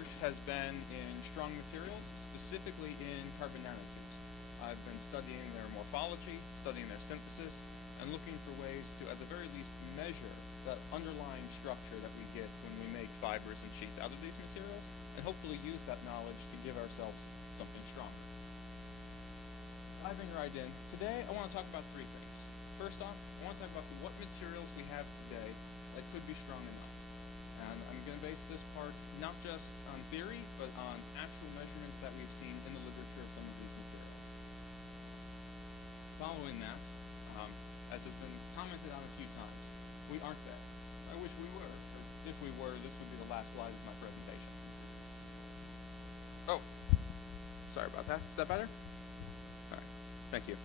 research has been in strong materials, specifically in carbon nanotubes. I've been studying their morphology, studying their synthesis, and looking for ways to, at the very least, measure the underlying structure that we get when we make fibers and sheets out of these materials, and hopefully use that knowledge to give ourselves something stronger. Diving right in, today I want to talk about three things. First off, I want to talk about what materials we have today that could be strong enough. And I'm going to base this part not just on theory, but on actual measurements that we've seen in the literature of some of these materials. Following that, as has been commented on a few times, we aren't there. I wish we were. Or if we were, this would be the last slide of my presentation. Oh, sorry about that. Is that better? All right, thank you.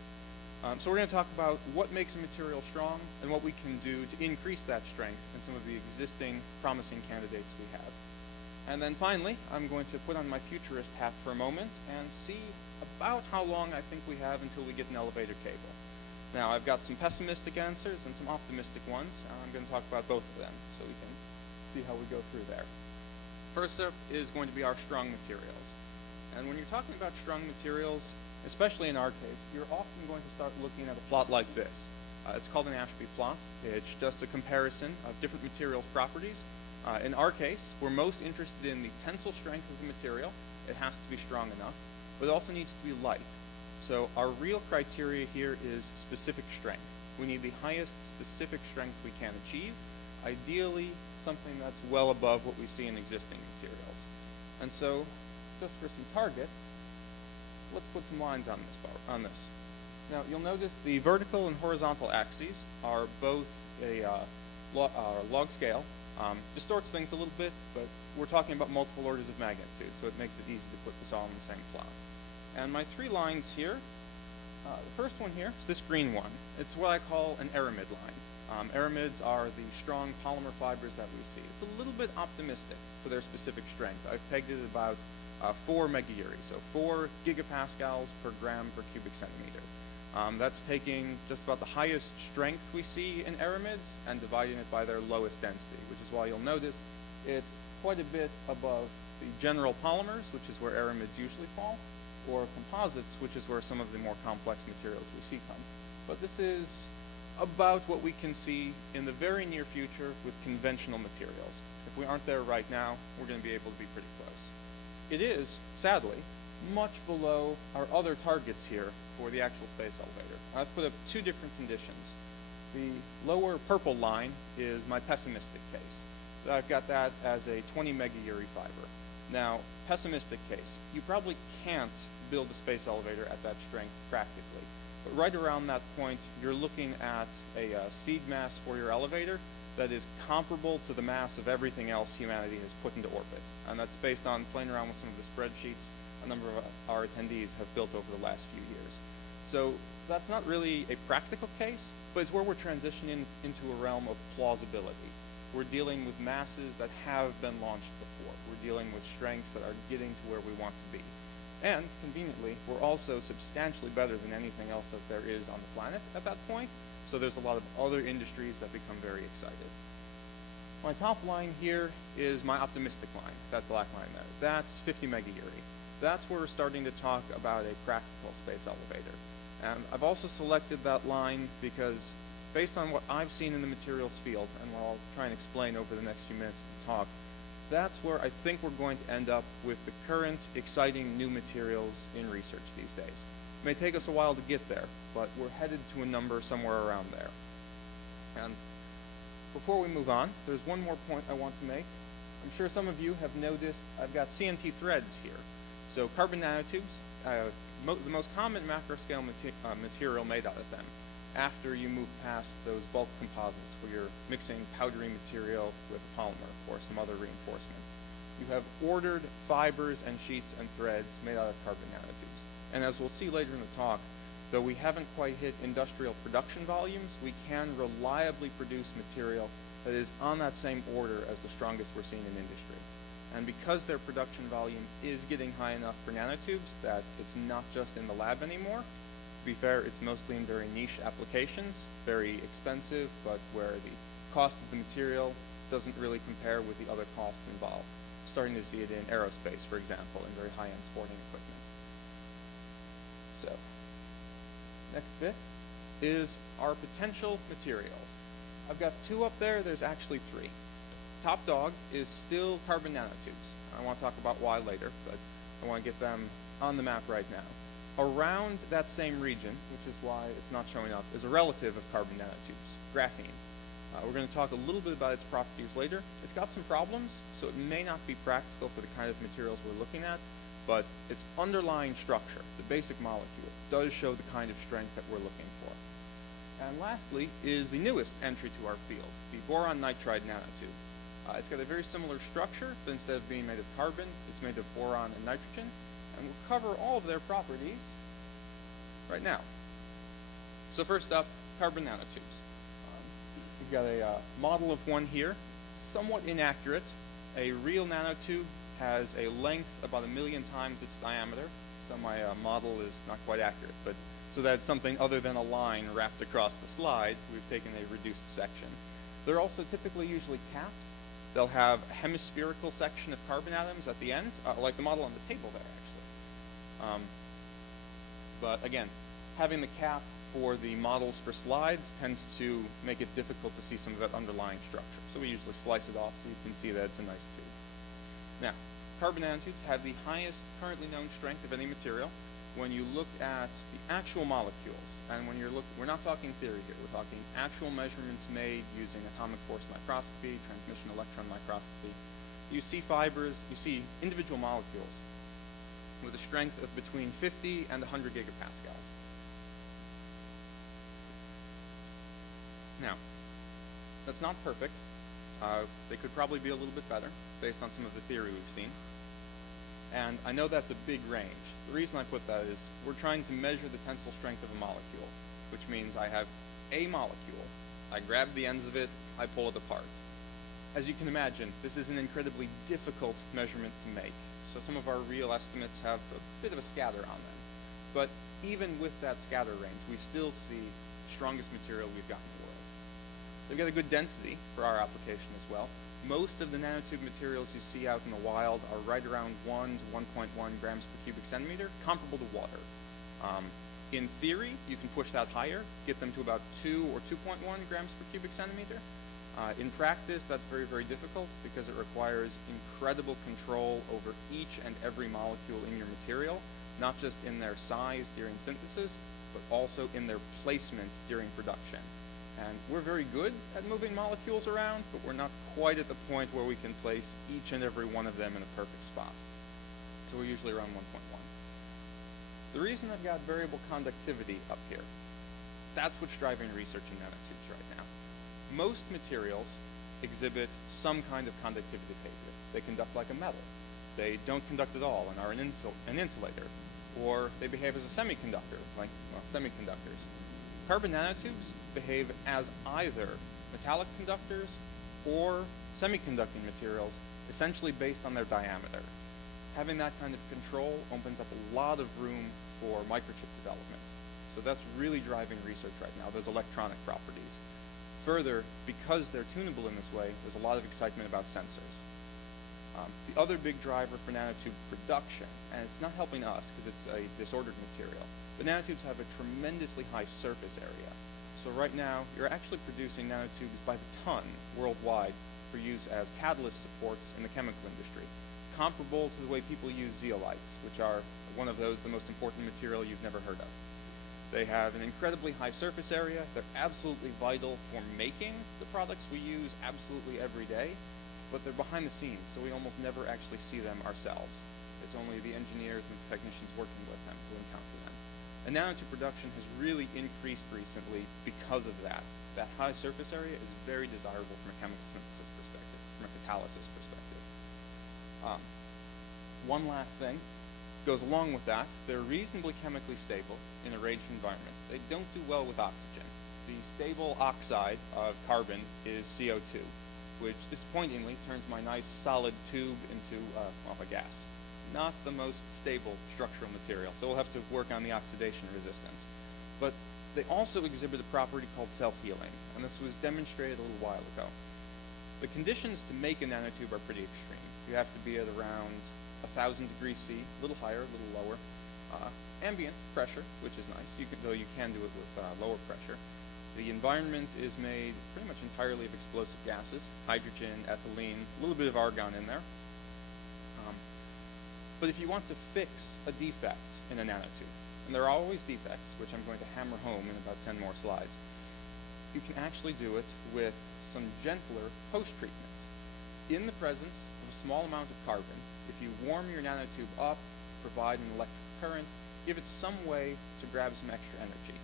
So we're going to talk about what makes a material strong and what we can do to increase that strength in some of the existing promising candidates we have. And then finally, I'm going to put on my futurist hat for a moment and see about how long I think we have until we get an elevator cable. Now, I've got some pessimistic answers and some optimistic ones, and I'm going to talk about both of them so we can see how we go through there. First up is going to be our strong materials. And when you're talking about strong materials, especially in our case, you're often going to start looking at a plot like this. It's called an Ashby plot. It's just a comparison of different materials' properties. In our case, we're most interested in the tensile strength of the material. It has to be strong enough, but it also needs to be light. So our real criteria here is specific strength. We need the highest specific strength we can achieve, ideally something that's well above what we see in existing materials. And so, just for some targets, let's put some lines on this. Now, you'll notice the vertical and horizontal axes are both a log scale. Distorts things a little bit, but we're talking about multiple orders of magnitude, so it makes it easy to put this all in the same plot. And my three lines here, the first one here is this green one. It's what I call an aramid line. Aramids are the strong polymer fibers that we see. It's a little bit optimistic for their specific strength. I've pegged it about 4 megauri, so 4 gigapascals per gram per cubic centimeter. That's taking just about the highest strength we see in aramids and dividing it by their lowest density, which is why you'll notice it's quite a bit above the general polymers, which is where aramids usually fall, or composites, which is where some of the more complex materials we see come. But this is about what we can see in the very near future with conventional materials. If we aren't there right now, we're going to be able to be pretty close. It is, sadly, much below our other targets here for the actual space elevator. I've put up two different conditions. The lower purple line is my pessimistic case. So I've got that as a 20 megauri fiber. Now, pessimistic case, you probably can't build a space elevator at that strength practically. But right around that point, you're looking at a seed mass for your elevator that is comparable to the mass of everything else humanity has put into orbit. And that's based on playing around with some of the spreadsheets a number of our attendees have built over the last few years. So that's not really a practical case, but it's where we're transitioning into a realm of plausibility. We're dealing with masses that have been launched before. We're dealing with strengths that are getting to where we want to be. And, conveniently, we're also substantially better than anything else that there is on the planet at that point. So there's a lot of other industries that become very excited. My top line here is my optimistic line, that black line there. That's 50 megauri. That's where we're starting to talk about a practical space elevator. And I've also selected that line because based on what I've seen in the materials field, and what I'll try and explain over the next few minutes of the talk, that's where I think we're going to end up with the current exciting new materials in research these days. It may take us a while to get there, but we're headed to a number somewhere around there. And before we move on, there's one more point I want to make. I'm sure some of you have noticed I've got CNT threads here. So carbon nanotubes, the most common macroscale material made out of them after you move past those bulk composites where you're mixing powdery material with a polymer or some other reinforcement. You have ordered fibers and sheets and threads made out of carbon nanotubes. And as we'll see later in the talk, though we haven't quite hit industrial production volumes, we can reliably produce material that is on that same order as the strongest we're seeing in industry. And because their production volume is getting high enough for nanotubes that it's not just in the lab anymore, to be fair, it's mostly in very niche applications, very expensive, but where the cost of the material doesn't really compare with the other costs involved. starting to see it in aerospace, for example, in very high-end sporting equipment. So, next bit is our potential materials. I've got 2 up there, there's actually 3. Top dog is still carbon nanotubes. I want to talk about why later, but I want to get them on the map right now. Around that same region, which is why it's not showing up, is a relative of carbon nanotubes, graphene. We're going to talk a little bit about its properties later. It's got some problems, so it may not be practical for the kind of materials we're looking at, but its underlying structure, the basic molecule, does show the kind of strength that we're looking for. And lastly is the newest entry to our field, the boron nitride nanotube. It's got a very similar structure, but instead of being made of carbon, it's made of boron and nitrogen, and we'll cover all of their properties right now. So first up, carbon nanotubes. We've got a model of one here, somewhat inaccurate. A real nanotube has a length about 1 million times its diameter, so my model is not quite accurate, but so that's something other than a line wrapped across the slide, we've taken a reduced section. They're also typically usually capped. They'll have a hemispherical section of carbon atoms at the end, like the model on the table there, actually. But again, having the cap for the models for slides tends to make it difficult to see some of that underlying structure. So we usually slice it off so you can see that it's a nice tube. Now, carbon nanotubes have the highest currently known strength of any material. When you look at the actual molecules, and when we're not talking theory here, we're talking actual measurements made using atomic force microscopy, transmission electron microscopy. You see fibers, you see individual molecules with a strength of between 50 and 100 gigapascals. Now, that's not perfect. They could probably be a little bit better based on some of the theory we've seen. And I know that's a big range. The reason I put that is we're trying to measure the tensile strength of a molecule, which means I have a molecule, I grab the ends of it, I pull it apart. As you can imagine, this is an incredibly difficult measurement to make. So some of our real estimates have a bit of a scatter on them. But even with that scatter range, we still see the strongest material we've got in the world. They've got a good density for our application as well. Most of the nanotube materials you see out in the wild are right around 1 to 1.1 grams per cubic centimeter, comparable to water. In theory, you can push that higher, get them to about 2 or 2.1 grams per cubic centimeter. In practice, that's very, very difficult because it requires incredible control over each and every molecule in your material, not just in their size during synthesis, but also in their placement during production. And we're very good at moving molecules around, but we're not quite at the point where we can place each and every one of them in a perfect spot. So we're usually around 1.1. The reason I've got variable conductivity up here, that's what's driving research in nanotubes right now. Most materials exhibit some kind of conductivity behavior. They conduct like a metal. They don't conduct at all and are an insulator. Or they behave as a semiconductor, like semiconductors. Carbon nanotubes behave as either metallic conductors or semiconducting materials, essentially based on their diameter. Having that kind of control opens up a lot of room for microchip development. So that's really driving research right now, those electronic properties. Further, because they're tunable in this way, there's a lot of excitement about sensors. The other big driver for nanotube production, and it's not helping us because it's a disordered material, but nanotubes have a tremendously high surface area. So right now, you're actually producing nanotubes by the ton worldwide for use as catalyst supports in the chemical industry, comparable to the way people use zeolites, which are one of those, the most important material you've never heard of. They have an incredibly high surface area. They're absolutely vital for making the products we use absolutely every day, but they're behind the scenes, so we almost never actually see them ourselves. It's only the engineers and the technicians working with them who encounter them. And nanotube production has really increased recently because of that. That high surface area is very desirable from a chemical synthesis perspective, from a catalysis perspective. One last thing goes along with that. They're reasonably chemically stable in a ranged environment. They don't do well with oxygen. The stable oxide of carbon is CO2, which disappointingly turns my nice solid tube into a gas. Not the most stable structural material, so we'll have to work on the oxidation resistance. But they also exhibit a property called self-healing, and this was demonstrated a little while ago. The conditions to make a nanotube are pretty extreme. You have to be at around 1,000 degrees C, a little higher, a little lower. Ambient pressure, which is nice, though you can do it with lower pressure. The environment is made pretty much entirely of explosive gases, hydrogen, ethylene, a little bit of argon in there. But if you want to fix a defect in a nanotube, and there are always defects, which I'm going to hammer home in about 10 more slides, you can actually do it with some gentler post-treatments. In the presence of a small amount of carbon, if you warm your nanotube up, provide an electric current, give it some way to grab some extra energy.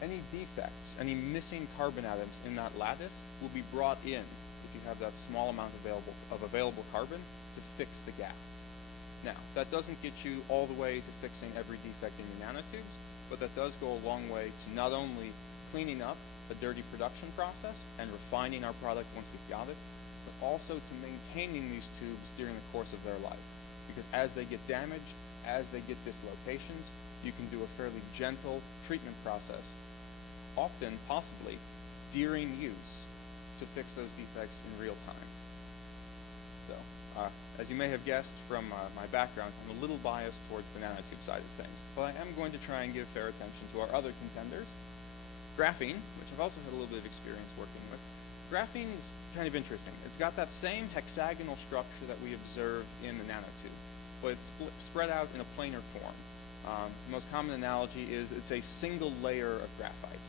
Any defects, any missing carbon atoms in that lattice will be brought in if you have that small amount of available carbon to fix the gap. Now, that doesn't get you all the way to fixing every defect in your nanotubes, but that does go a long way to not only cleaning up a dirty production process and refining our product once we've got it, but also to maintaining these tubes during the course of their life. Because as they get damaged, as they get dislocations, you can do a fairly gentle treatment process, often, possibly, during use, to fix those defects in real time. So, as you may have guessed from my background, I'm a little biased towards the nanotube side of things, but I am going to try and give fair attention to our other contenders. Graphene, which I've also had a little bit of experience working with. Graphene is kind of interesting. It's got that same hexagonal structure that we observe in the nanotube, but it's spread out in a planar form. The most common analogy is it's a single layer of graphite.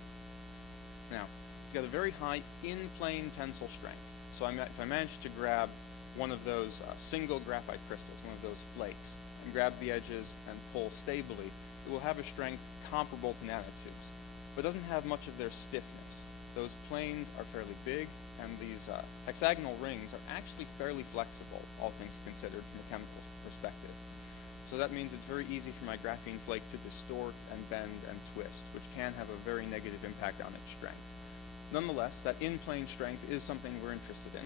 Now, it's got a very high in-plane tensile strength. So if I manage to grab one of those single graphite crystals, one of those flakes, and grab the edges and pull stably, it will have a strength comparable to nanotubes, but it doesn't have much of their stiffness. Those planes are fairly big, and these hexagonal rings are actually fairly flexible, all things considered from a chemical perspective. So that means it's very easy for my graphene flake to distort and bend and twist, which can have a very negative impact on its strength. Nonetheless, that in-plane strength is something we're interested in.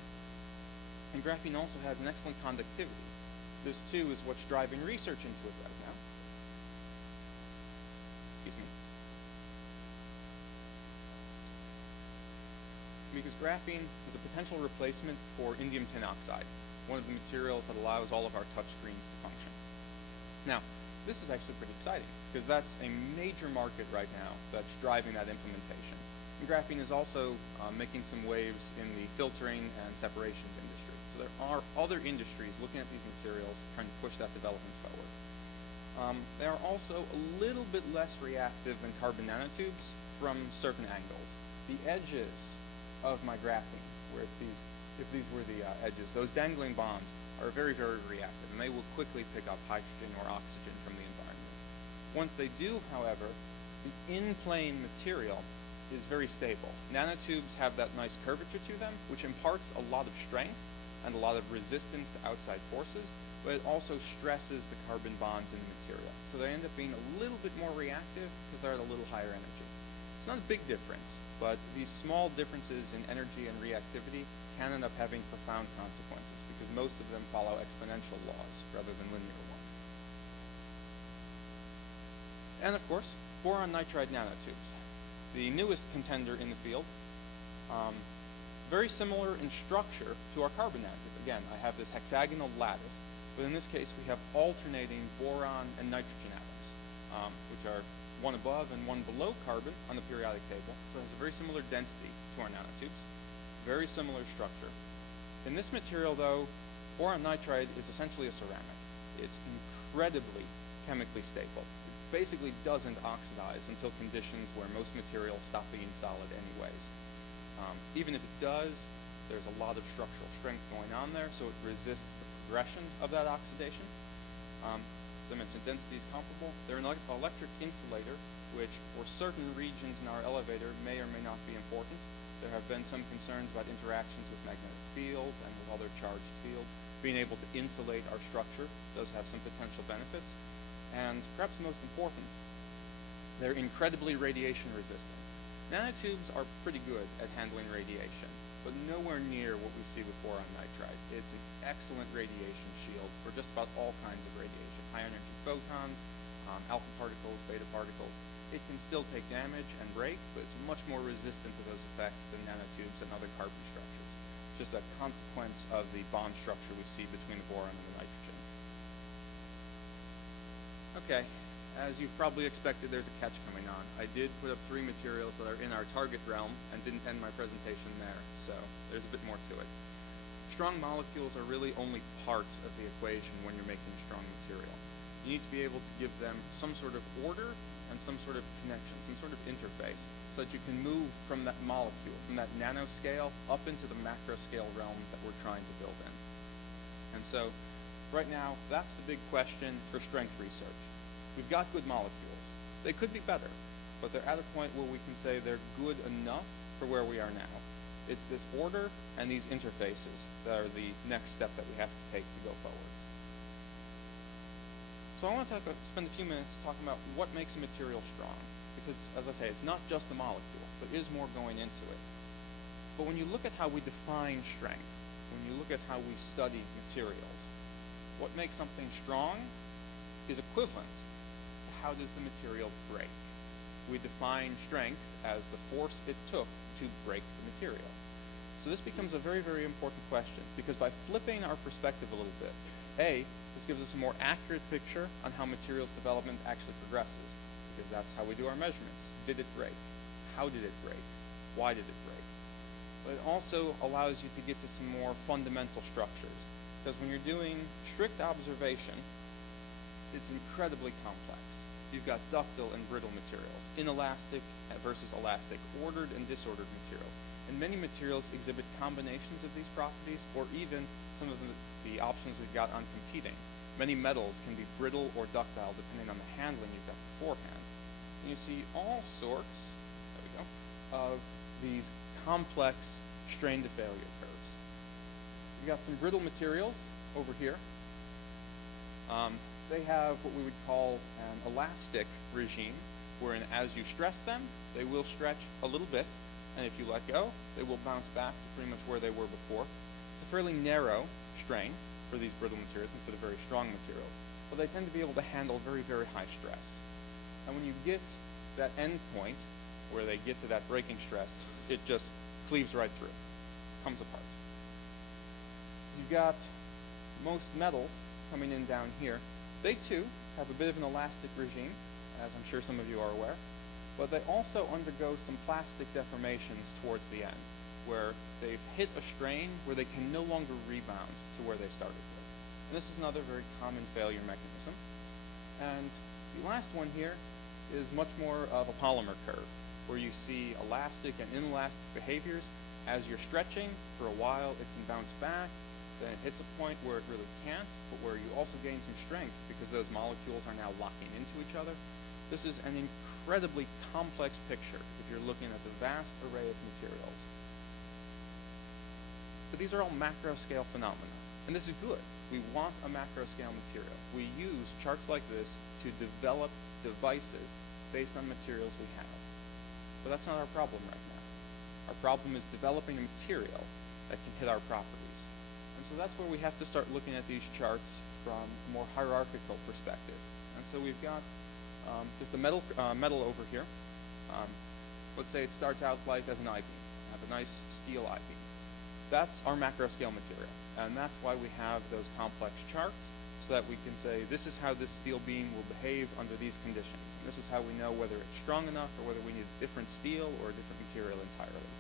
And graphene also has an excellent conductivity. This, too, is what's driving research into it right now. Excuse me. Because graphene is a potential replacement for indium tin oxide, one of the materials that allows all of our touch screens to function. Now, this is actually pretty exciting, because that's a major market right now that's driving that implementation. And graphene is also making some waves in the filtering and separations industry. So there are other industries looking at these materials trying to push that development forward. They are also a little bit less reactive than carbon nanotubes from certain angles. The edges of my graphene, where if these were the edges, those dangling bonds are very, very reactive, and they will quickly pick up hydrogen or oxygen from the environment. Once they do, however, the in-plane material is very stable. Nanotubes have that nice curvature to them, which imparts a lot of strength and a lot of resistance to outside forces, but it also stresses the carbon bonds in the material. So they end up being a little bit more reactive because they're at a little higher energy. It's not a big difference, but these small differences in energy and reactivity can end up having profound consequences because most of them follow exponential laws rather than linear ones. And of course, boron nitride nanotubes, the newest contender in the field. Very similar in structure to our carbon nanotube. Again, I have this hexagonal lattice, but in this case we have alternating boron and nitrogen atoms, which are one above and one below carbon on the periodic table. So it has a very similar density to our nanotubes, very similar structure. In this material, though, boron nitride is essentially a ceramic. It's incredibly chemically stable. It basically doesn't oxidize until conditions where most materials stop being solid anyways. Even if it does, there's a lot of structural strength going on there, so it resists the progression of that oxidation. As I mentioned, density is comparable. They're an electric insulator, which for certain regions in our elevator may or may not be important. There have been some concerns about interactions with magnetic fields and with other charged fields. Being able to insulate our structure does have some potential benefits. And perhaps most important, they're incredibly radiation resistant. Nanotubes are pretty good at handling radiation, but nowhere near what we see with boron nitride. It's an excellent radiation shield for just about all kinds of radiation. High energy photons, alpha particles, beta particles. It can still take damage and break, but it's much more resistant to those effects than nanotubes and other carbon structures. just a consequence of the bond structure we see between the boron and the nitrogen. Okay, as you've probably expected, there's a catch coming on. I did put up 3 materials that are in our target realm and didn't end my presentation there, so there's a bit more to it. Strong molecules are really only parts of the equation when you're making a strong material. You need to be able to give them some sort of order and some sort of connection, some sort of interface, so that you can move from that molecule, from that nanoscale, up into the macro scale realms that we're trying to build in. And so, right now, that's the big question for strength research. We've got good molecules. They could be better, but they're at a point where we can say they're good enough for where we are now. It's this order and these interfaces that are the next step that we have to take to go forwards. So I want to spend a few minutes talking about what makes a material strong. Because, as I say, it's not just the molecule. There is more going into it. But when you look at how we define strength, when you look at how we study materials, what makes something strong is equivalent to how does the material break. We define strength as the force it took to break the material. So this becomes a very, very important question, because by flipping our perspective a little bit, this gives us a more accurate picture on how materials development actually progresses, because that's how we do our measurements. Did it break? How did it break? Why did it break? But it also allows you to get to some more fundamental structures, because when you're doing strict observation, it's incredibly complex. You've got ductile and brittle materials, inelastic versus elastic, ordered and disordered materials. And many materials exhibit combinations of these properties, or even some of the options we've got on competing. Many metals can be brittle or ductile depending on the handling you've got beforehand. And you see all sorts, there we go, of these complex strain to failure curves. You've got some brittle materials over here. They have what we would call an elastic regime, wherein as you stress them, they will stretch a little bit, and if you let go, they will bounce back to pretty much where they were before. It's a fairly narrow strain for these brittle materials and for the very strong materials, but they tend to be able to handle very, very high stress. And when you get that end point, where they get to that breaking stress, it just cleaves right through, comes apart. You've got most metals coming in down here. They too have a bit of an elastic regime, as I'm sure some of you are aware, but they also undergo some plastic deformations towards the end, where they've hit a strain where they can no longer rebound to where they started with. And this is another very common failure mechanism. And the last one here is much more of a polymer curve, where you see elastic and inelastic behaviors. As you're stretching, for a while it can bounce back, then it hits a point where it really can't, but where you also gain some strength because those molecules are now locking into each other. This is an incredibly complex picture if you're looking at the vast array of materials. But these are all macro scale phenomena, and this is good. We want a macro scale material. We use charts like this to develop devices based on materials we have. But that's not our problem right now. Our problem is developing a material that can hit our properties. And so that's where we have to start looking at these charts from a more hierarchical perspective. And so we've got just a metal over here. Let's say it starts out like as an I-beam. I have a nice steel I-beam. That's our macro scale material. And that's why we have those complex charts, so that we can say this is how this steel beam will behave under these conditions. And this is how we know whether it's strong enough or whether we need a different steel or a different material entirely.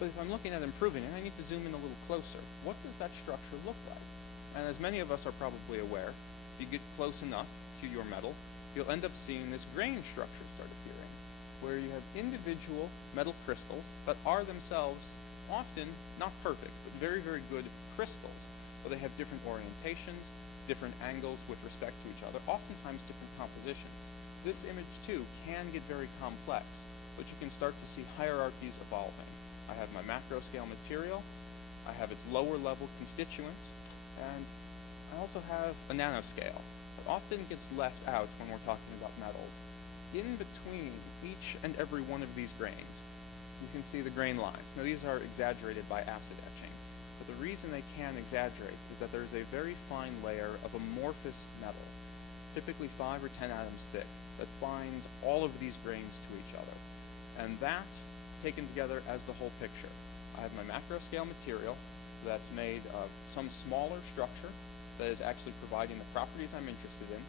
But if I'm looking at improving it, I need to zoom in a little closer. What does that structure look like? And as many of us are probably aware, if you get close enough to your metal, you'll end up seeing this grain structure start appearing, where you have individual metal crystals that are themselves often not perfect, but very, very good crystals. But they have different orientations, different angles with respect to each other, oftentimes different compositions. This image too can get very complex, but you can start to see hierarchies evolving. I have my macro scale material, I have its lower level constituents, and I also have a nanoscale that often gets left out when we're talking about metals. In between each and every one of these grains, you can see the grain lines. Now these are exaggerated by acid etching, but the reason they can exaggerate is that there's a very fine layer of amorphous metal, typically 5 or 10 atoms thick, that binds all of these grains to each other. And that, taken together as the whole picture, I have my macro scale material that's made of some smaller structure that is actually providing the properties I'm interested in,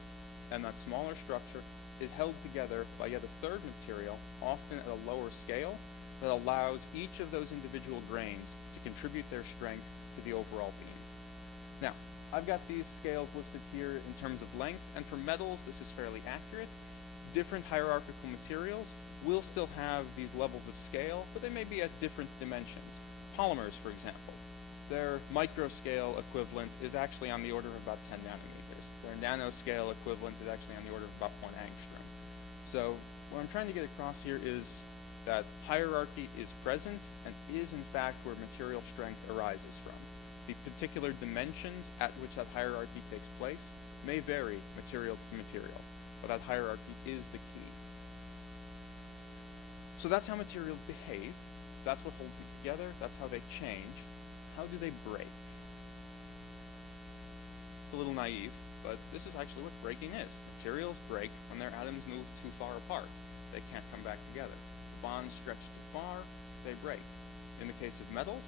and that smaller structure is held together by yet a third material, often at a lower scale, that allows each of those individual grains to contribute their strength to the overall beam. Now, I've got these scales listed here in terms of length, and for metals, this is fairly accurate. Different hierarchical materials will still have these levels of scale, but they may be at different dimensions. Polymers, for example, their microscale equivalent is actually on the order of about 10 nanometers. Their nanoscale equivalent is actually on the order of about 1 angstrom. So what I'm trying to get across here is that hierarchy is present and is in fact where material strength arises from. The particular dimensions at which that hierarchy takes place may vary material to material, but that hierarchy is the key. So that's how materials behave. That's what holds them together. That's how they change. How do they break? It's a little naive, but this is actually what breaking is. Materials break when their atoms move too far apart. They can't come back together. The bonds stretch too far, they break. In the case of metals,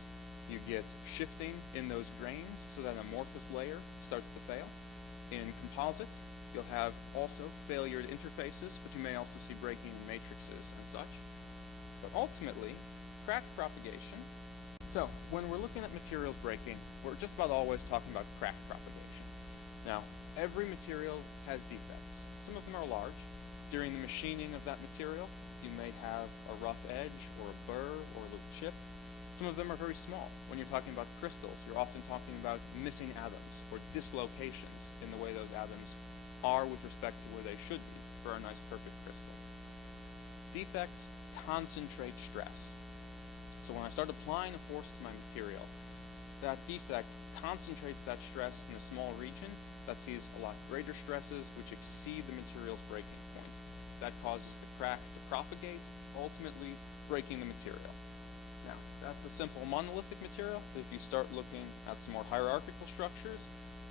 you get shifting in those grains so that an amorphous layer starts to fail. In composites, you'll have also failured interfaces, but you may also see breaking in matrices and such. But ultimately, crack propagation. So when we're looking at materials breaking, we're just about always talking about crack propagation. Now, every material has defects. Some of them are large. During the machining of that material, you may have a rough edge or a burr or a little chip. Some of them are very small. When you're talking about crystals, you're often talking about missing atoms or dislocations in the way those atoms are with respect to where they should be for a nice perfect crystal. Defects concentrate stress. So when I start applying a force to my material, that defect concentrates that stress in a small region that sees a lot greater stresses which exceed the material's breaking point. That causes the crack to propagate, ultimately breaking the material. Now, that's a simple monolithic material. If you start looking at some more hierarchical structures,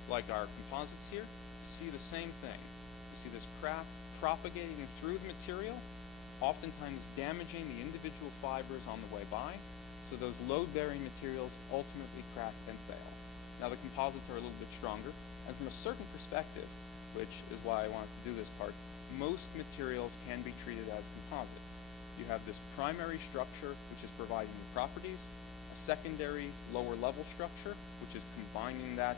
like our composites here, you see the same thing. You see this crack propagating through the material, oftentimes damaging the individual fibers on the way by, so those load-bearing materials ultimately crack and fail. Now the composites are a little bit stronger, and from a certain perspective, which is why I wanted to do this part, most materials can be treated as composites. You have this primary structure, which is providing the properties, a secondary lower level structure, which is combining that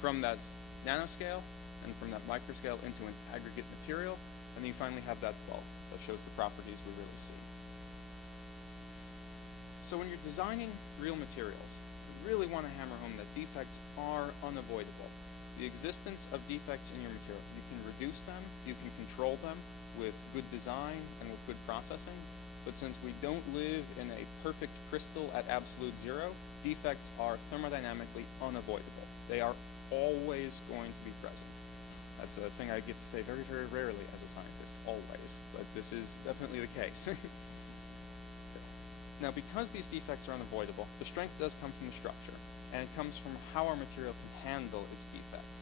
from that nanoscale and from that microscale into an aggregate material, and then you finally have that bulk that shows the properties we really see. So when you're designing real materials, you really want to hammer home that defects are unavoidable. The existence of defects in your material, you can reduce them, you can control them with good design and with good processing, but since we don't live in a perfect crystal at absolute zero, defects are thermodynamically unavoidable. They are always going to be present. That's a thing I get to say very, very rarely as a scientist, always, but this is definitely the case. Now, because these defects are unavoidable, the strength does come from the structure, and it comes from how our material can handle its defects.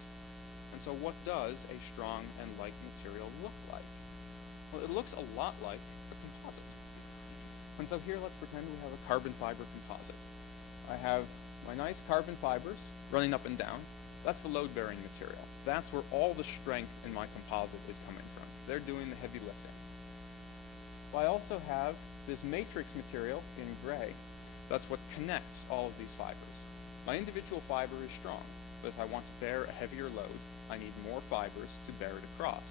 And so what does a strong and light material look like? Well, it looks a lot like a composite. And so here, let's pretend we have a carbon fiber composite. I have my nice carbon fibers running up and down. That's the load-bearing material. That's where all the strength in my composite is coming from. They're doing the heavy lifting. But I also have this matrix material in gray. That's what connects all of these fibers. My individual fiber is strong, but if I want to bear a heavier load, I need more fibers to bear it across.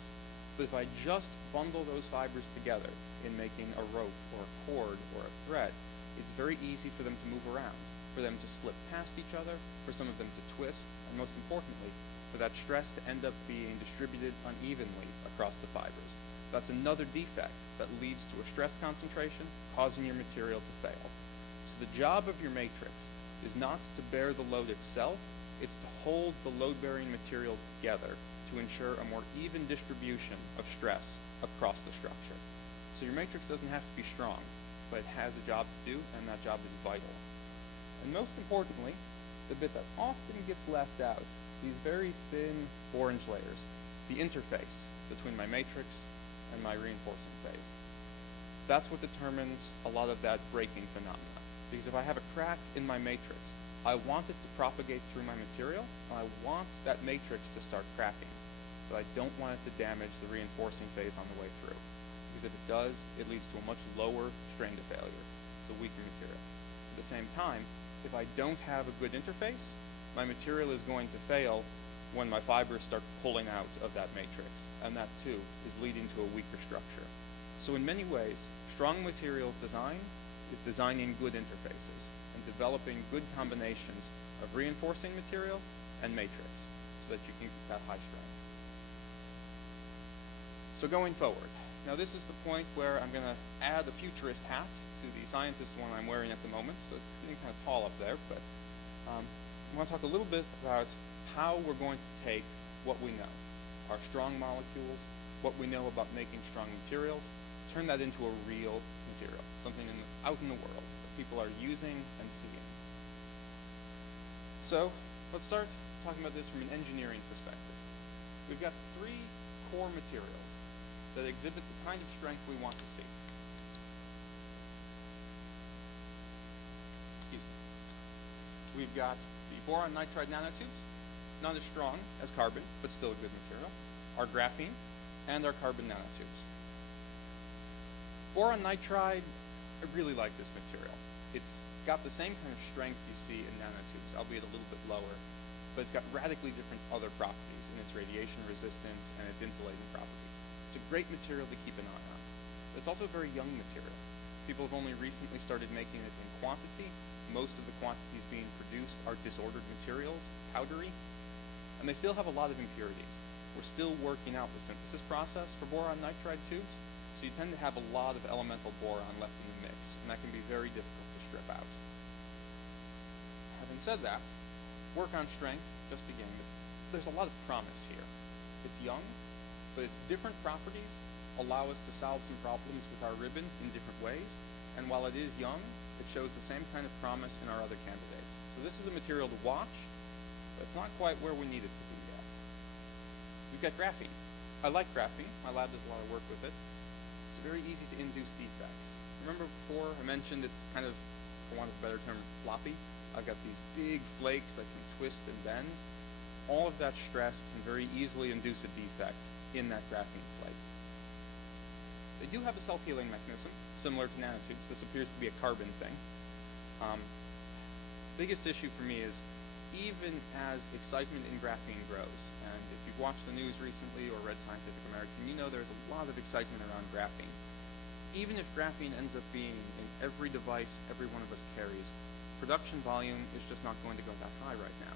But if I just bundle those fibers together in making a rope or a cord or a thread, it's very easy for them to move around, for them to slip past each other, for some of them to twist, and most importantly, for that stress to end up being distributed unevenly across the fibers. That's another defect that leads to a stress concentration, causing your material to fail. So the job of your matrix is not to bear the load itself, it's to hold the load-bearing materials together to ensure a more even distribution of stress across the structure. So your matrix doesn't have to be strong, but it has a job to do, and that job is vital. And most importantly, the bit that often gets left out, these very thin orange layers, the interface between my matrix and my reinforcing phase. That's what determines a lot of that breaking phenomena. Because if I have a crack in my matrix, I want it to propagate through my material, and I want that matrix to start cracking. But I don't want it to damage the reinforcing phase on the way through. Because if it does, it leads to a much lower strain to failure. It's a weaker material. At the same time, if I don't have a good interface, my material is going to fail when my fibers start pulling out of that matrix. And that too is leading to a weaker structure. So in many ways, strong materials design is designing good interfaces and developing good combinations of reinforcing material and matrix so that you can get that high strength. So going forward, now this is the point where I'm going to add a futurist hat to the scientist one I'm wearing at the moment, so it's getting kind of tall up there, but I want to talk a little bit about how we're going to take what we know, our strong molecules, what we know about making strong materials, turn that into a real material, something out in the world that people are using and seeing. So let's start talking about this from an engineering perspective. We've got 3 core materials that exhibit the kind of strength we want to see. Excuse me. We've got the boron nitride nanotubes, not as strong as carbon, but still a good material, our graphene, and our carbon nanotubes. Boron nitride, I really like this material. It's got the same kind of strength you see in nanotubes, albeit a little bit lower, but it's got radically different other properties in its radiation resistance and its insulating properties. It's a great material to keep an eye on. It's also a very young material. People have only recently started making it in quantity. Most of the quantities being produced are disordered materials, powdery, and they still have a lot of impurities. We're still working out the synthesis process for boron nitride tubes, so you tend to have a lot of elemental boron left in the mix, and that can be very difficult to strip out. Having said that, work on strength just beginning. There's a lot of promise here. It's young, but its different properties allow us to solve some problems with our ribbon in different ways, and while it is young, it shows the same kind of promise in our other candidates. So this is a material to watch, but it's not quite where we need it to be yet. We've got graphene. I like graphene. My lab does a lot of work with it. It's very easy to induce defects. Remember before I mentioned it's kind of, for want of a better term, floppy? I've got these big flakes that can twist and bend. All of that stress can very easily induce a defect in that graphene flake. They do have a self-healing mechanism, similar to nanotubes. This appears to be a carbon thing. Biggest issue for me is even as excitement in graphene grows, and if you've watched the news recently or read Scientific American, you know there's a lot of excitement around graphene. Even if graphene ends up being in every device every one of us carries, production volume is just not going to go that high right now.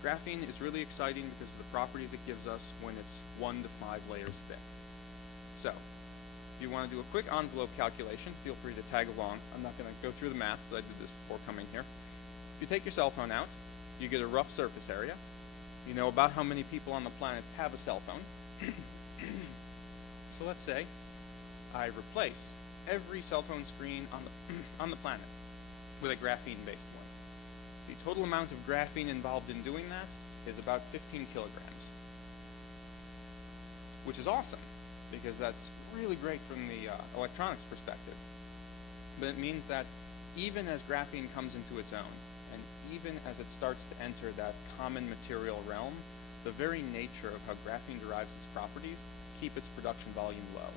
Graphene is really exciting because of the properties it gives us when it's 1 to 5 layers thick. So, if you want to do a quick envelope calculation, feel free to tag along. I'm not going to go through the math, but I did this before coming here. If you take your cell phone out, you get a rough surface area. You know about how many people on the planet have a cell phone. So let's say I replace every cell phone screen on the planet with a graphene-based one. The total amount of graphene involved in doing that is about 15 kilograms, which is awesome because that's really great from the electronics perspective. But it means that even as graphene comes into its own, and even as it starts to enter that common material realm, the very nature of how graphene derives its properties keep its production volume low.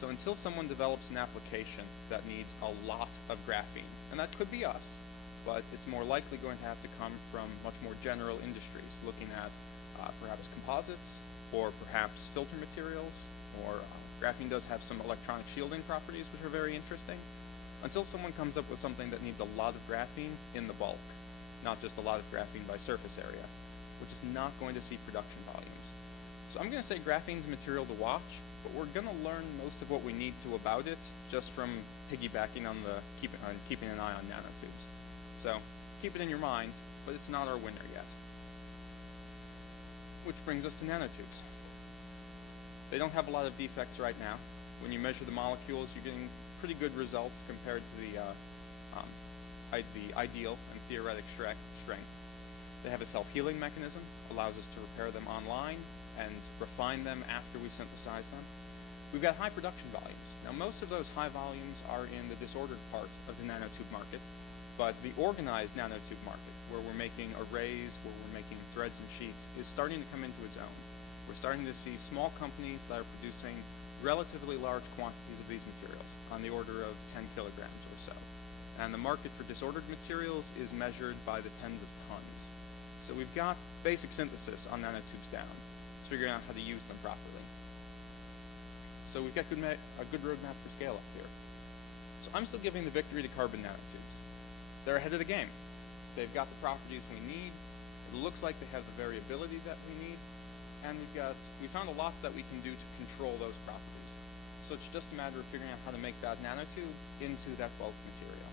So until someone develops an application that needs a lot of graphene, and that could be us, but it's more likely going to have to come from much more general industries, looking at perhaps composites, or perhaps filter materials, or graphene does have some electronic shielding properties which are very interesting. Until someone comes up with something that needs a lot of graphene in the bulk, not just a lot of graphene by surface area, which is not going to see production volumes. So I'm going to say graphene's a material to watch, but we're going to learn most of what we need to about it just from piggybacking on keeping an eye on nanotubes. So keep it in your mind, but it's not our winner yet. Which brings us to nanotubes. They don't have a lot of defects right now. When you measure the molecules, you're getting pretty good results compared to the ideal and theoretic strength. They have a self-healing mechanism, allows us to repair them online and refine them after we synthesize them. We've got high production volumes. Now, most of those high volumes are in the disordered part of the nanotube market, but the organized nanotube market, where we're making arrays, where we're making threads and sheets, is starting to come into its own. We're starting to see small companies that are producing relatively large quantities of these materials, on the order of 10 kilograms or so. And the market for disordered materials is measured by the tens of tons. So we've got basic synthesis on nanotubes down. It's figuring out how to use them properly. So we've got a good roadmap for scale up here. So I'm still giving the victory to carbon nanotubes. They're ahead of the game. They've got the properties we need. It looks like they have the variability that we need. And we found a lot that we can do to control those properties. So it's just a matter of figuring out how to make that nanotube into that bulk material.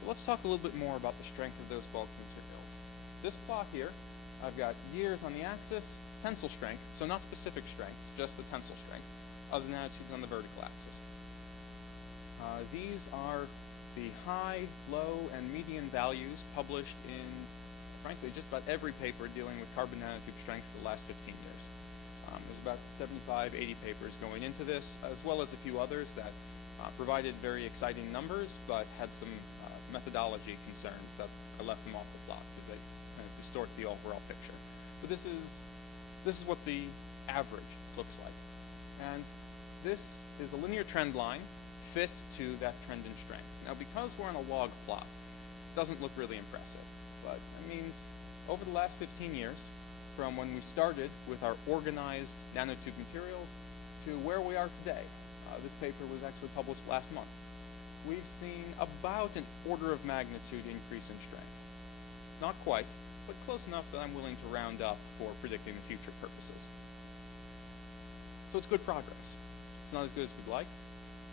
But let's talk a little bit more about the strength of those bulk materials. This plot here, I've got years on the axis, tensile strength, so not specific strength, just the tensile strength of the nanotubes on the vertical axis. These are the high, low, and median values published in, frankly, just about every paper dealing with carbon nanotube strength for the last 15 years. There's about 75, 80 papers going into this, as well as a few others that provided very exciting numbers, but had some methodology concerns that I left them off the plot because they kind of distort the overall picture. But this is what the average looks like. And this is a linear trend line fit to that trend in strength. Now, because we're on a log plot, it doesn't look really impressive, but it means over the last 15 years, from when we started with our organized nanotube materials to where we are today, this paper was actually published last month, we've seen about an order of magnitude increase in strength. Not quite, but close enough that I'm willing to round up for predicting the future purposes. So it's good progress. It's not as good as we'd like,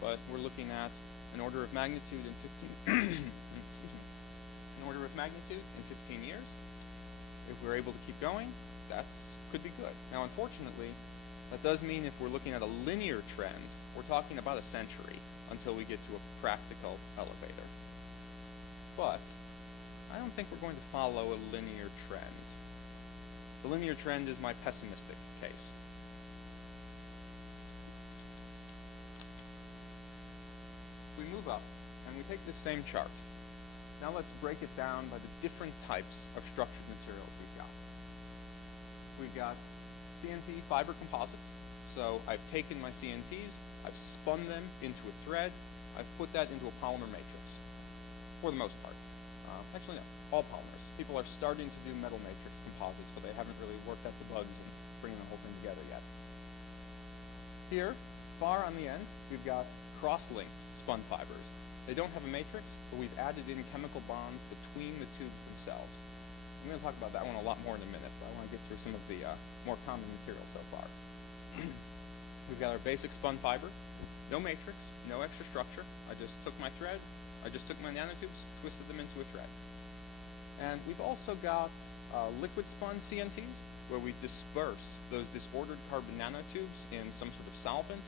but we're looking at an order of magnitude in 15 an order of magnitude in 15 years. If we're able to keep going, that could be good. Now, unfortunately, that does mean if we're looking at a linear trend, we're talking about a century until we get to a practical elevator. But I don't think we're going to follow a linear trend. The linear trend is my pessimistic case. We move up and we take this same chart. Now let's break it down by the different types of structured materials we've got. We've got CNT fiber composites. So I've taken my CNTs, I've spun them into a thread, I've put that into a polymer matrix, for the most part. Actually, no, all polymers. People are starting to do metal matrix composites, but they haven't really worked out the bugs and bringing the whole thing together yet. Here, far on the end, we've got cross-linked spun fibers. They don't have a matrix, but we've added in chemical bonds between the tubes themselves. I'm going to talk about that one a lot more in a minute, but I want to get through some of the more common materials so far. We've got our basic spun fiber, no matrix, no extra structure. I just took my thread, I just took my nanotubes, twisted them into a thread. And we've also got liquid spun CNTs, where we disperse those disordered carbon nanotubes in some sort of solvent,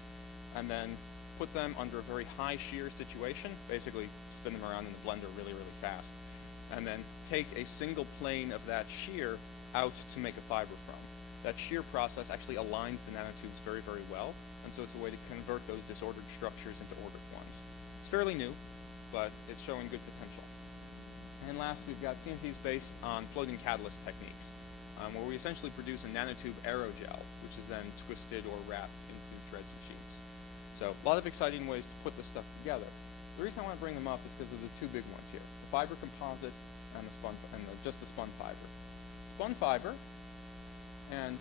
and then put them under a very high shear situation, basically spin them around in the blender really, really fast, and then take a single plane of that shear out to make a fiber from. That shear process actually aligns the nanotubes very, very well, and so it's a way to convert those disordered structures into ordered ones. It's fairly new, but it's showing good potential. And last, we've got CNTs based on floating catalyst techniques, where we essentially produce a nanotube aerogel, which is then twisted or wrapped into threads and sheets. So a lot of exciting ways to put this stuff together. The reason I want to bring them up is because of the two big ones here, the fiber composite and just the spun fiber. Spun fiber and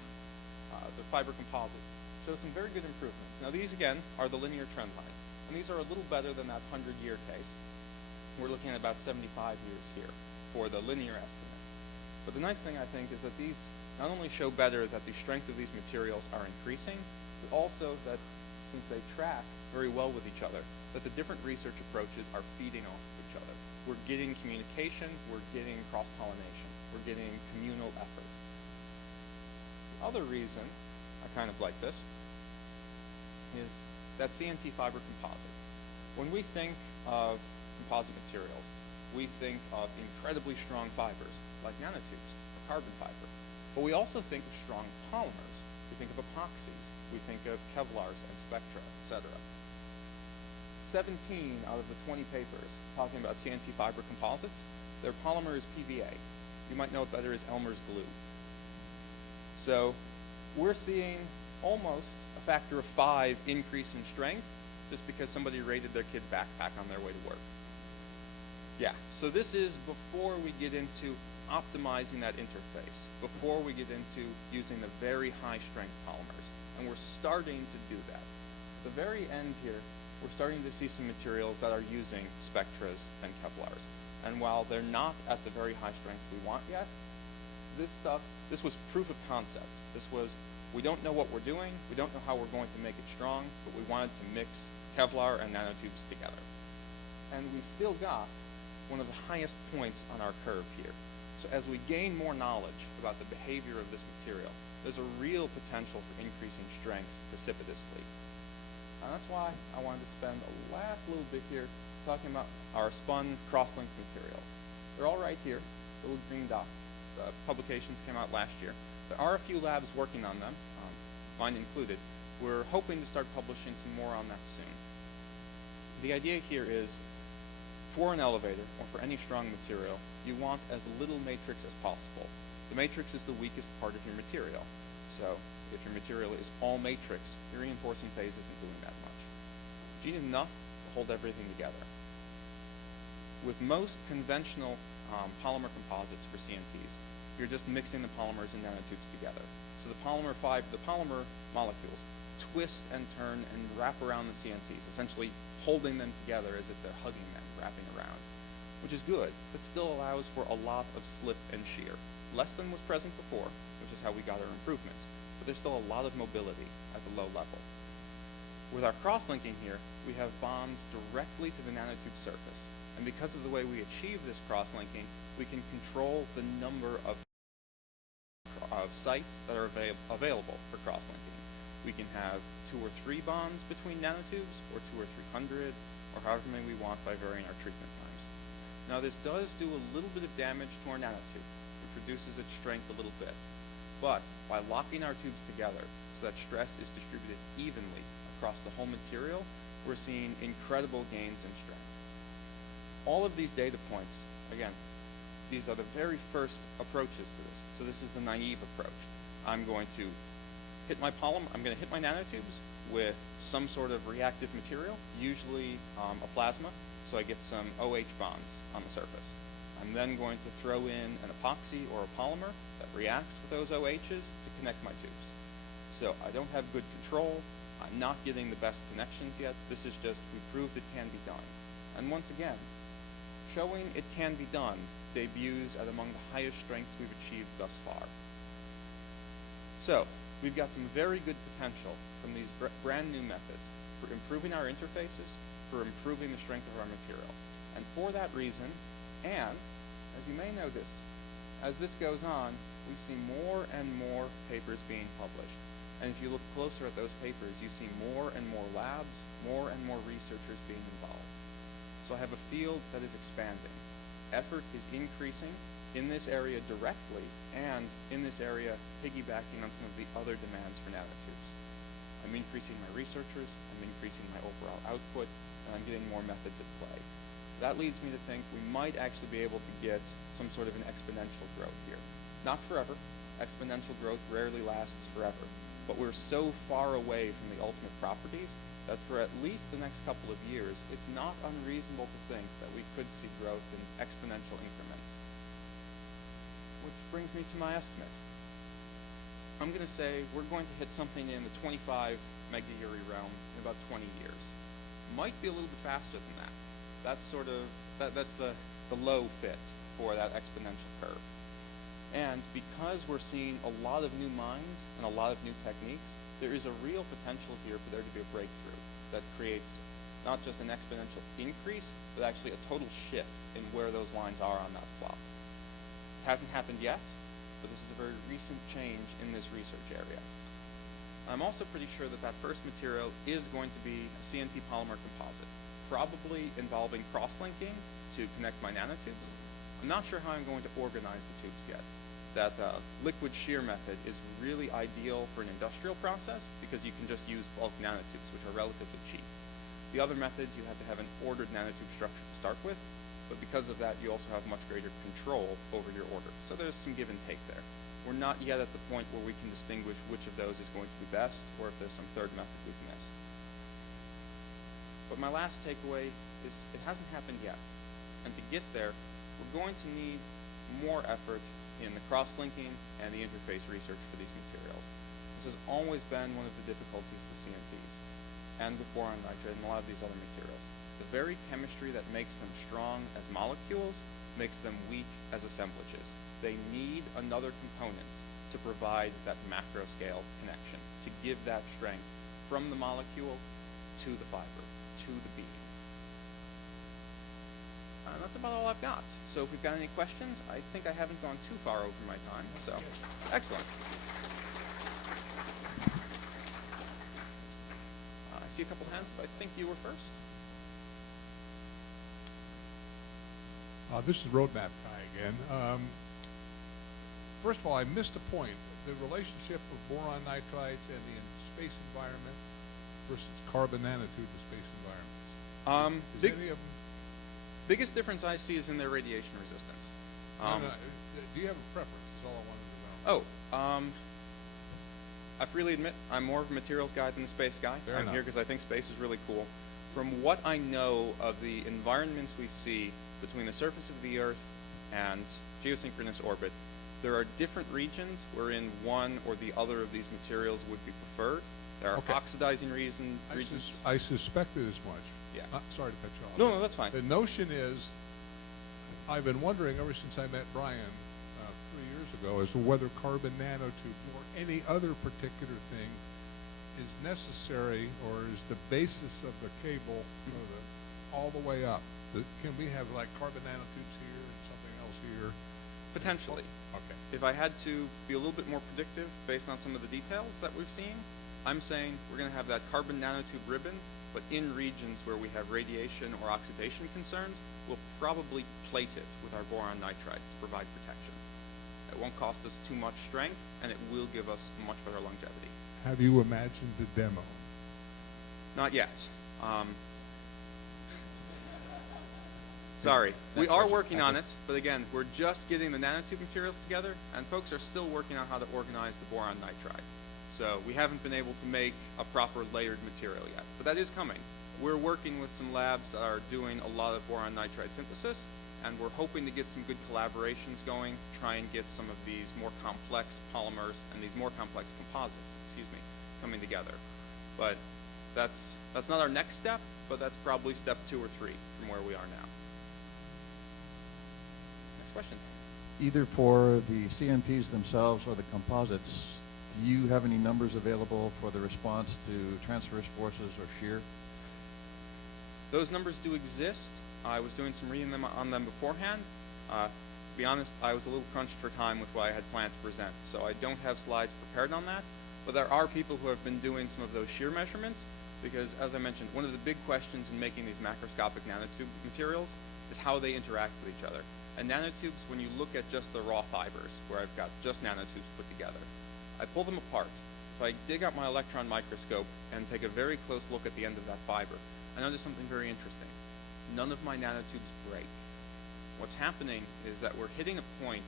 the fiber composite show some very good improvements. Now these, again, are the linear trend lines, and these are a little better than that 100-year case. We're looking at about 75 years here for the linear estimate. But the nice thing, I think, is that these not only show better that the strength of these materials are increasing, but also that since they track very well with each other, that the different research approaches are feeding off of each other. We're getting communication, we're getting cross-pollination, we're getting communal effort. The other reason I kind of like this is that CNT fiber composite. When we think of composite materials, we think of incredibly strong fibers, like nanotubes or carbon fiber. But we also think of strong polymers, we think of epoxies, we think of Kevlars and spectra, etc. 17 out of the 20 papers talking about CNT fiber composites, their polymer is PVA. You might know it better as Elmer's glue. So we're seeing almost a factor of 5 increase in strength just because somebody raided their kid's backpack on their way to work. Yeah, so this is before we get into optimizing that interface, before we get into using the very high strength polymers. And we're starting to do that. At the very end here, we're starting to see some materials that are using spectras and Kevlars. And while they're not at the very high strengths we want yet, this was proof of concept. This was, we don't know what we're doing, we don't know how we're going to make it strong, but we wanted to mix Kevlar and nanotubes together. And we still got one of the highest points on our curve here. So as we gain more knowledge about the behavior of this material, there's a real potential for increasing strength precipitously. And that's why I wanted to spend the last little bit here talking about our spun cross-linked materials. They're all right here, the little green dots. The publications came out last year. There are a few labs working on them, mine included. We're hoping to start publishing some more on that soon. The idea here is, for an elevator, or for any strong material, you want as little matrix as possible. The matrix is the weakest part of your material. So if your material is all matrix, your reinforcing phase isn't doing that much. But you need enough to hold everything together. With most conventional polymer composites for CNTs, you're just mixing the polymers and nanotubes together. So the polymer molecules twist and turn and wrap around the CNTs, essentially holding them together as if they're hugging them, wrapping around, which is good, but still allows for a lot of slip and shear. Less than was present before, which is how we got our improvements, but there's still a lot of mobility at the low level. With our cross-linking here, we have bonds directly to the nanotube surface, and because of the way we achieve this cross-linking, we can control the number of sites that are available for cross-linking. We can have 2 or 3 bonds between nanotubes, or 2 or 300, or however many we want by varying our treatment times. Now this does do a little bit of damage to our nanotube. It reduces its strength a little bit. But by locking our tubes together so that stress is distributed evenly across the whole material, we're seeing incredible gains in strength. All of these data points, again, these are the very first approaches to this. So this is the naive approach. I'm going to hit my nanotubes with some sort of reactive material, usually a plasma, so I get some OH bonds on the surface. I'm then going to throw in an epoxy or a polymer that reacts with those OHs to connect my tubes. So I don't have good control, I'm not getting the best connections yet, this is just, we proved it can be done. And once again, showing it can be done debuts at among the highest strengths we've achieved thus far. So, we've got some very good potential from these brand new methods for improving our interfaces, for improving the strength of our material. And for that reason, and as you may notice, as this goes on, we see more and more papers being published. And if you look closer at those papers, you see more and more labs, more and more researchers being involved. So I have a field that is expanding. Effort is increasing in this area directly, and in this area piggybacking on some of the other demands for nanotubes. I'm increasing my researchers, I'm increasing my overall output, and I'm getting more methods at play. That leads me to think we might actually be able to get some sort of an exponential growth here. Not forever. Exponential growth rarely lasts forever. But we're so far away from the ultimate properties that for at least the next couple of years, it's not unreasonable to think that we could see growth in exponential increments. Which brings me to my estimate. I'm going to say we're going to hit something in the 25 megayear realm in about 20 years. Might be a little bit faster than that. That's sort of, that's the low fit for that exponential curve. And because we're seeing a lot of new minds and a lot of new techniques, there is a real potential here for there to be a breakthrough that creates not just an exponential increase, but actually a total shift in where those lines are on that plot. It hasn't happened yet, but this is a very recent change in this research area. I'm also pretty sure that that first material is going to be a CNT polymer composite, probably involving cross-linking to connect my nanotubes. I'm not sure how I'm going to organize the tubes yet. that liquid shear method is really ideal for an industrial process because you can just use bulk nanotubes, which are relatively cheap. The other methods, you have to have an ordered nanotube structure to start with, but because of that, you also have much greater control over your order. So there's some give and take there. We're not yet at the point where we can distinguish which of those is going to be best, or if there's some third method we've missed. But my last takeaway is it hasn't happened yet. And to get there, we're going to need more effort in the cross-linking and the interface research for these materials. This has always been one of the difficulties with CNTs and with boron nitride and a lot of these other materials. The very chemistry that makes them strong as molecules makes them weak as assemblages. They need another component to provide that macro scale connection, to give that strength from the molecule to the fiber, to the beam. And that's about all I've got. So if we've got any questions, I think I haven't gone too far over my time, so excellent. I see a couple hands, but I think you were first. This is Roadmap Guy again. First of all, I missed a point. The relationship of boron nitrides and the space environment versus carbon nanotube in space environments. Is any of them? Biggest difference I see is in their radiation resistance. Do you have a preference? Is all I wanted to know. I freely admit I'm more of a materials guy than a space guy. Fair I'm enough. here because I think space is really cool. From what I know of the environments we see between the surface of the Earth and geosynchronous orbit, there are different regions wherein one or the other of these materials would be preferred. There are Okay. oxidizing regions. I suspected as much. Yeah. Sorry to cut you off. No, that's fine. The notion is, I've been wondering ever since I met Brian 3 years ago as to whether carbon nanotube or any other particular thing is necessary or is the basis of the cable, all the way up. Can we have like carbon nanotubes here and something else here? Potentially. Okay. If I had to be a little bit more predictive based on some of the details that we've seen, I'm saying we're going to have that carbon nanotube ribbon, but in regions where we have radiation or oxidation concerns, we'll probably plate it with our boron nitride to provide protection. It won't cost us too much strength, and it will give us much better longevity. Have you imagined the demo? Not yet. Sorry. We are working on it, but again, we're just getting the nanotube materials together, and folks are still working on how to organize the boron nitride. So we haven't been able to make a proper layered material yet, but that is coming. We're working with some labs that are doing a lot of boron nitride synthesis, and we're hoping to get some good collaborations going to try and get some of these more complex polymers and these more complex composites, coming together. But that's not our next step, but that's probably step 2 or 3 from where we are now. Next question. Either for the CNTs themselves or the composites, do you have any numbers available for the response to transverse forces or shear? Those numbers do exist. I was doing some reading on them beforehand. To be honest, I was a little crunched for time with what I had planned to present, so I don't have slides prepared on that. But there are people who have been doing some of those shear measurements because, as I mentioned, one of the big questions in making these macroscopic nanotube materials is how they interact with each other. And nanotubes, when you look at just the raw fibers, where I've got just nanotubes put together, I pull them apart. So I dig out my electron microscope and take a very close look at the end of that fiber. I notice something very interesting. None of my nanotubes break. What's happening is that we're hitting a point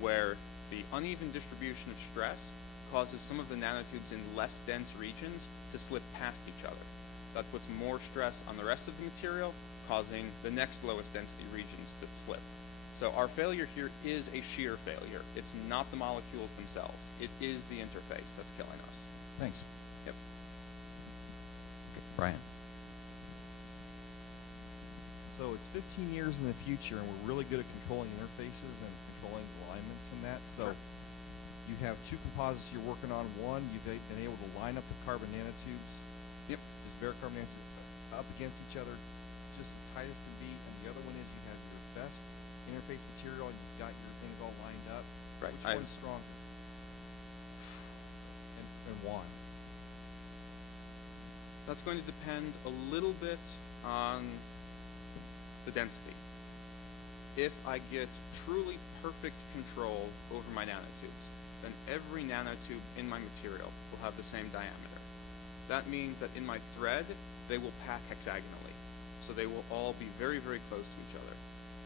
where the uneven distribution of stress causes some of the nanotubes in less dense regions to slip past each other. That puts more stress on the rest of the material, causing the next lowest density regions to slip. So our failure here is a shear failure. It's not the molecules themselves. It is the interface that's killing us. Thanks. Yep. Okay, Brian. So it's 15 years in the future, and we're really good at controlling interfaces and controlling alignments and that. So Sure. you have 2 composites you're working on. One, you've been able to line up the carbon nanotubes. Yep. This bare carbon nanotubes up against each other, just as tight as can be. And the other one is you have your best interface material, and you've got your things all lined up. Right. Which one's stronger? And why? That's going to depend a little bit on the density. if I get truly perfect control over my nanotubes, then every nanotube in my material will have the same diameter. That means that in my thread, they will pack hexagonally. So they will all be very, very close to each other.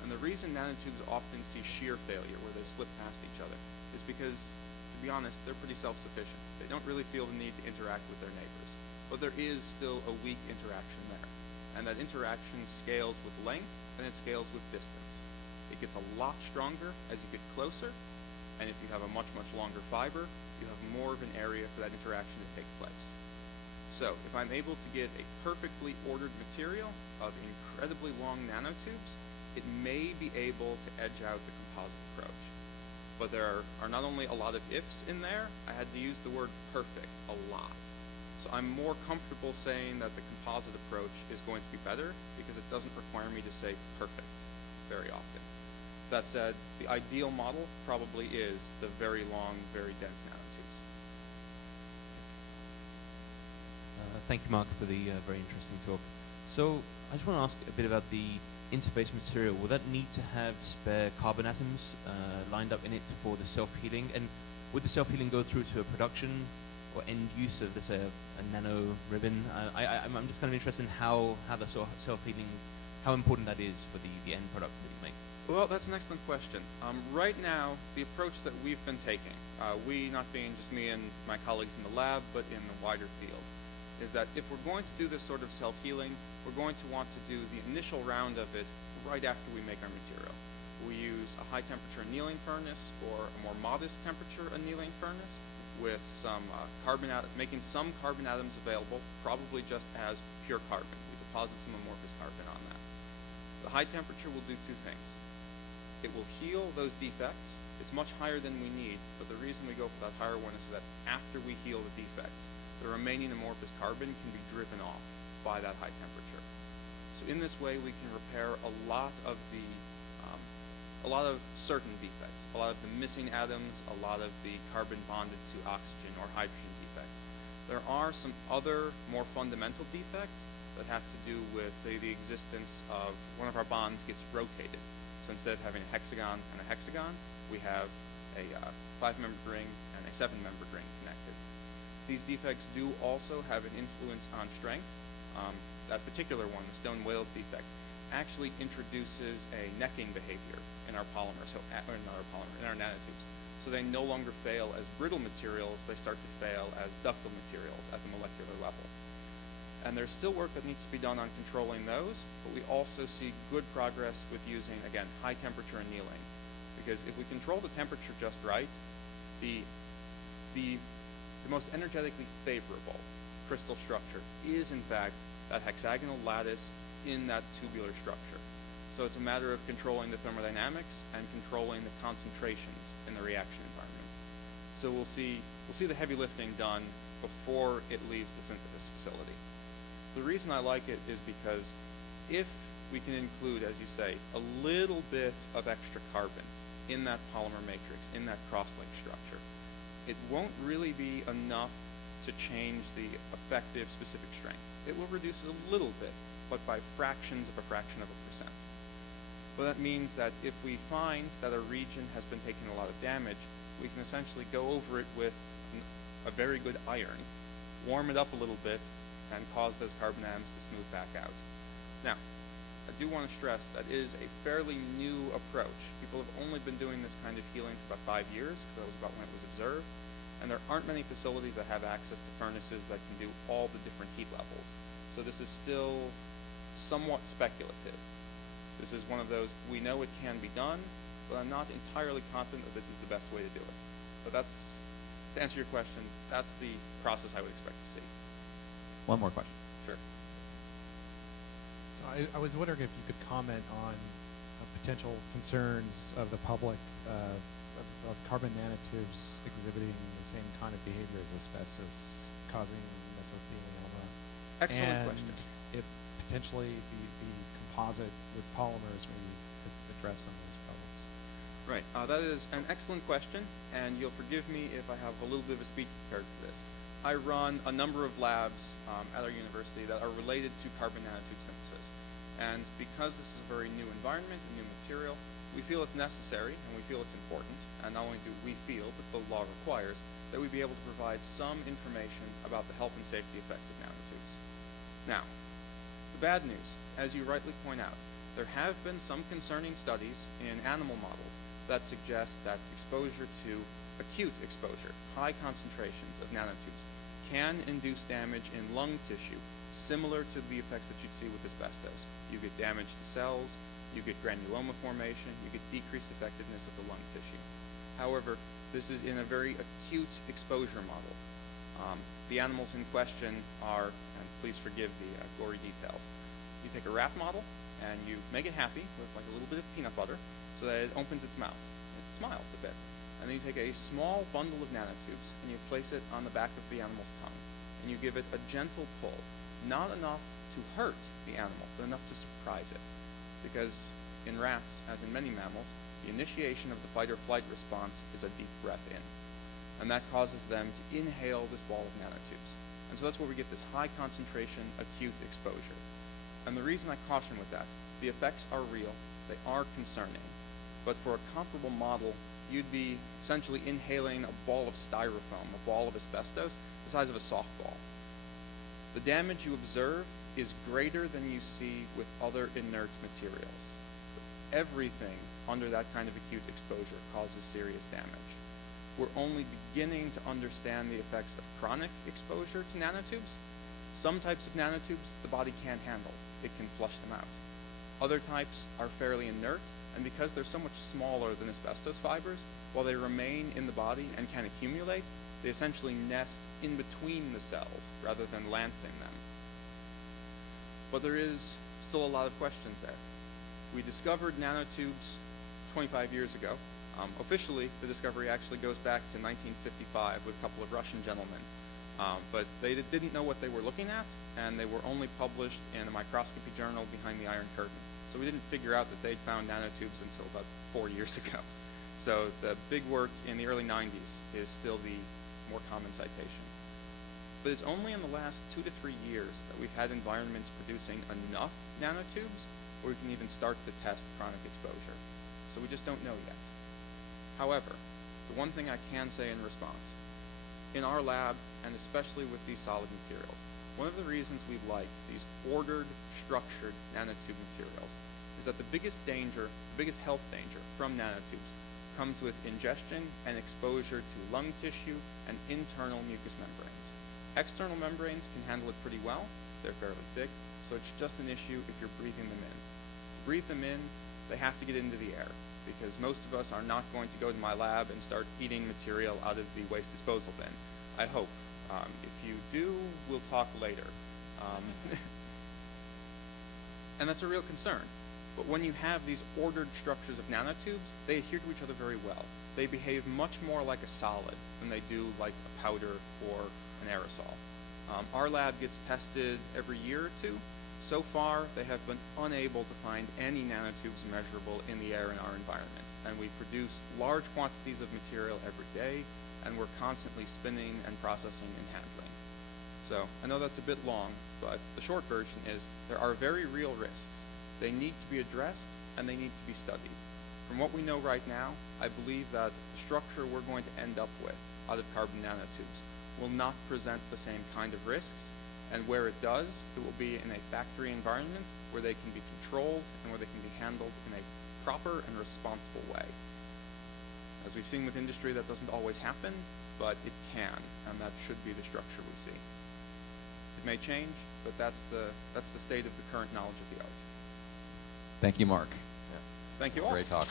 And the reason nanotubes often see shear failure, where they slip past each other, is because, to be honest, they're pretty self-sufficient. They don't really feel the need to interact with their neighbors. But there is still a weak interaction there. And that interaction scales with length, and it scales with distance. It gets a lot stronger as you get closer, and if you have a much, much longer fiber, you have more of an area for that interaction to take place. So if I'm able to get a perfectly ordered material of incredibly long nanotubes, it may be able to edge out the composite approach. But there are not only a lot of ifs in there, I had to use the word perfect a lot. So I'm more comfortable saying that the composite approach is going to be better because it doesn't require me to say perfect very often. That said, the ideal model probably is the very long, very dense nanotubes. Thank you, Mark, for the very interesting talk. So I just want to ask a bit about the interface material. Will that need to have spare carbon atoms lined up in it for the self-healing? And would the self-healing go through to a production or end use of, let's say, a nano ribbon? I'm just kind of interested in how the sort of self-healing, how important that is for the end product that you make. Well, that's an excellent question. Right now, the approach that we've been taking, we not being just me and my colleagues in the lab, but in the wider field, is that if we're going to do this sort of self-healing, we're going to want to do the initial round of it right after we make our material. We use a high temperature annealing furnace or a more modest temperature annealing furnace with some making some carbon atoms available, probably just as pure carbon. We deposit some amorphous carbon on that. The high temperature will do two things. It will heal those defects. It's much higher than we need, but the reason we go for that higher one is so that after we heal the defects, the remaining amorphous carbon can be driven off by that high temperature. So in this way, we can repair a lot of certain defects, a lot of the missing atoms, a lot of the carbon bonded to oxygen or hydrogen defects. There are some other more fundamental defects that have to do with, say, the existence of one of our bonds gets rotated. So instead of having a hexagon and a hexagon, we have a 5-membered ring and a 7-membered ring connected. These defects do also have an influence on strength. That particular one, the stone whales defect, actually introduces a necking behavior in our polymer, in our nanotubes. So they no longer fail as brittle materials, they start to fail as ductile materials at the molecular level. And there's still work that needs to be done on controlling those, but we also see good progress with using, again, high temperature annealing. Because if we control the temperature just right, the most energetically favorable crystal structure is, in fact, that hexagonal lattice in that tubular structure. So it's a matter of controlling the thermodynamics and controlling the concentrations in the reaction environment. So we'll see the heavy lifting done before it leaves the synthesis facility. The reason I like it is because if we can include, as you say, a little bit of extra carbon in that polymer matrix, in that cross-link structure, it won't really be enough to change the effective specific strength. It will reduce it a little bit, but by fractions of a fraction of a percent. But that means that if we find that a region has been taking a lot of damage, we can essentially go over it with a very good iron, warm it up a little bit, and cause those carbon atoms to smooth back out. Now, I do want to stress that is a fairly new approach. People have only been doing this kind of healing for about 5 years, because that was about when it was observed. And there aren't many facilities that have access to furnaces that can do all the different heat levels. So this is still somewhat speculative. This is one of those, we know it can be done, but I'm not entirely confident that this is the best way to do it. But that's, to answer your question, that's the process I would expect to see. One more question. Sure. So I was wondering if you could comment on potential concerns of the public of carbon nanotubes exhibiting the same kind of behavior as asbestos, causing mesothelioma. Excellent and question. If potentially the composite with polymers maybe could address some of those problems. Right. That is an excellent question, and you'll forgive me if I have a little bit of a speech prepared for this. I run a number of labs at our university that are related to carbon nanotube synthesis. And because this is a very new environment, a new material, we feel it's necessary and we feel it's important, and not only do we feel, but the law requires, that we be able to provide some information about the health and safety effects of nanotubes. Now, the bad news, as you rightly point out, there have been some concerning studies in animal models that suggest that exposure to acute exposure, high concentrations of nanotubes, can induce damage in lung tissue, similar to the effects that you'd see with asbestos. You get damage to cells, you get granuloma formation, you get decreased effectiveness of the lung tissue. However, this is in a very acute exposure model. The animals in question are, and please forgive the gory details, you take a rat model and you make it happy with like a little bit of peanut butter so that it opens its mouth. It smiles a bit. And then you take a small bundle of nanotubes and you place it on the back of the animal's tongue. And you give it a gentle pull, not enough to hurt the animal, but enough to surprise it. Because in rats, as in many mammals, the initiation of the fight or flight response is a deep breath in. And that causes them to inhale this ball of nanotubes. And so that's where we get this high concentration acute exposure. And the reason I caution with that, the effects are real, they are concerning. But for a comparable model, you'd be essentially inhaling a ball of styrofoam, a ball of asbestos, the size of a softball. The damage you observe is greater than you see with other inert materials. Everything under that kind of acute exposure causes serious damage. We're only beginning to understand the effects of chronic exposure to nanotubes. Some types of nanotubes the body can't handle. It can flush them out. Other types are fairly inert, and because they're so much smaller than asbestos fibers, while they remain in the body and can accumulate, they essentially nest in between the cells rather than lancing them. But there is still a lot of questions there. We discovered nanotubes 25 years ago. Officially, the discovery actually goes back to 1955 with a couple of Russian gentlemen. But they didn't know what they were looking at, and they were only published in a microscopy journal behind the Iron Curtain. So we didn't figure out that they'd found nanotubes until about 4 years ago. So the big work in the early 90s is still the more common citation. But it's only in the last 2 to 3 years that we've had environments producing enough nanotubes where we can even start to test chronic exposure. So we just don't know yet. However, the one thing I can say in response, in our lab, and especially with these solid materials, one of the reasons we like these ordered, structured nanotube materials is that the biggest danger, the biggest health danger from nanotubes comes with ingestion and exposure to lung tissue and internal mucous membranes. External membranes can handle it pretty well. They're fairly thick, so it's just an issue if you're breathing them in. To breathe them in, they have to get into the air, because most of us are not going to go to my lab and start eating material out of the waste disposal bin. I hope. If you do, we'll talk later. And that's a real concern. But when you have these ordered structures of nanotubes, they adhere to each other very well. They behave much more like a solid than they do like a powder or an aerosol. Our lab gets tested every year or two. So far, they have been unable to find any nanotubes measurable in the air in our environment. And we produce large quantities of material every day, and we're constantly spinning and processing and handling. So I know that's a bit long, but the short version is there are very real risks. They need to be addressed, and they need to be studied. From what we know right now, I believe that the structure we're going to end up with out of carbon nanotubes will not present the same kind of risks, and where it does, it will be in a factory environment where they can be controlled and where they can be handled in a proper and responsible way. As we've seen with industry, that doesn't always happen, but it can, and that should be the structure we see. It may change, but that's the state of the current knowledge of the art. Thank you, Mark. Thank you all. Great talk.